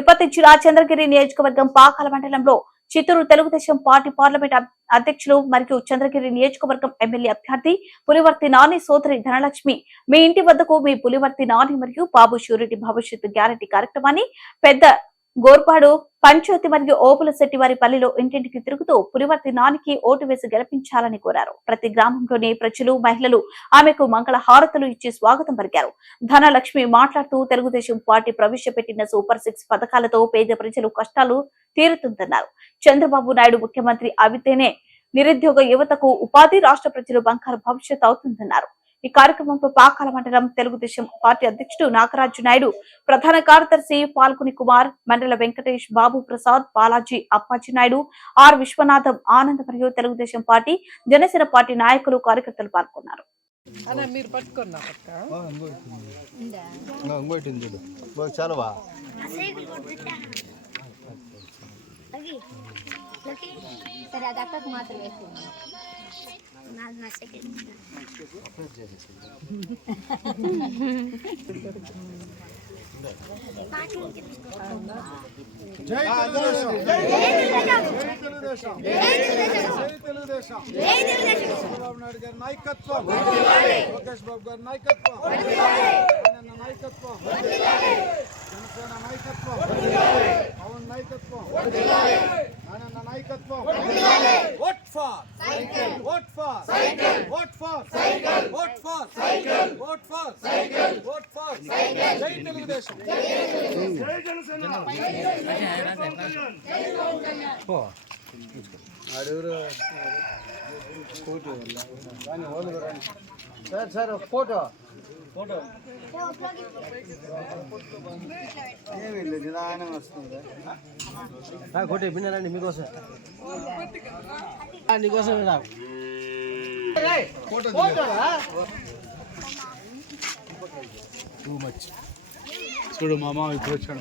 తిరుపతి జిల్లా చంద్రగిరి నియోజకవర్గం పాకాల మండలంలో చిత్తూరు తెలుగుదేశం పార్టీ పార్లమెంట్ అధ్యక్షులు మరియు చంద్రగిరి నియోజకవర్గం ఎమ్మెల్యే అభ్యర్థి పులివర్తి నాని సోదరి ధనలక్ష్మి మీ ఇంటి వద్దకు మీ పులివర్తి నాని మరియు బాబు షూరిటీ భవిష్యత్తు గ్యారంటీ కార్యక్రమాన్ని పెద్ద గోర్పాడు పంచాయతీ మరియు ఓపులశెట్టి వారి పల్లిలో ఇంటింటికి తిరుగుతూ పులివర్తి నానికి ఓటు వేసి గెలిపించాలని కోరారు. ప్రతి గ్రామంలోని ప్రజలు మహిళలు ఆమెకు మంగళ హారతులు ఇచ్చి స్వాగతం పలికారు. ధనలక్ష్మి మాట్లాడుతూ తెలుగుదేశం పార్టీ ప్రవేశపెట్టిన సూపర్ 6 పథకాలతో పేద ప్రజలు కష్టాలు తీరుతుందన్నారు. చంద్రబాబు నాయుడు ముఖ్యమంత్రి అయితేనే నిరుద్యోగ యువతకు ఉపాధి, రాష్ట్ర ప్రజలు బంగారు భవిష్యత్ అవుతుందన్నారు. ఈ కార్యక్రమంలో పాకాల మండలం తెలుగుదేశం పార్టీ అధ్యక్షుడు నాగరాజు నాయుడు, ప్రధాన కార్యదర్శి పాల్గొని కుమార్, మండల వెంకటేష్, బాబు ప్రసాద్, బాలాజీ, అప్పాజీ నాయుడు, ఆర్ విశ్వనాథం, ఆనంద్ మరియు తెలుగుదేశం పార్టీ, జనసేన పార్టీ నాయకులు, కార్యకర్తలు పాల్గొన్నారు. నాయకత్వం లోకేష్ బాబు గారి నాయకత్వం నాయకత్వం జనసేన నాయకత్వం పవన్ నాయకత్వం నాయకత్వం vote for cycle vote for cycle vote for cycle vote for cycle vote for cycle vote for cycle జై తెలుగుదేశం జై జనసేన ఆడూరు ఫోటో దాని వాళ్ళు సార్ సార్ ఫోటో ఫోటో ఏమి లేదు నిదానం వస్తుంది కొట్టి విన్నారండి మీకోసం నీకోసం టూ మచ్ చూడు మా మామ ఇప్పుడు వచ్చాడు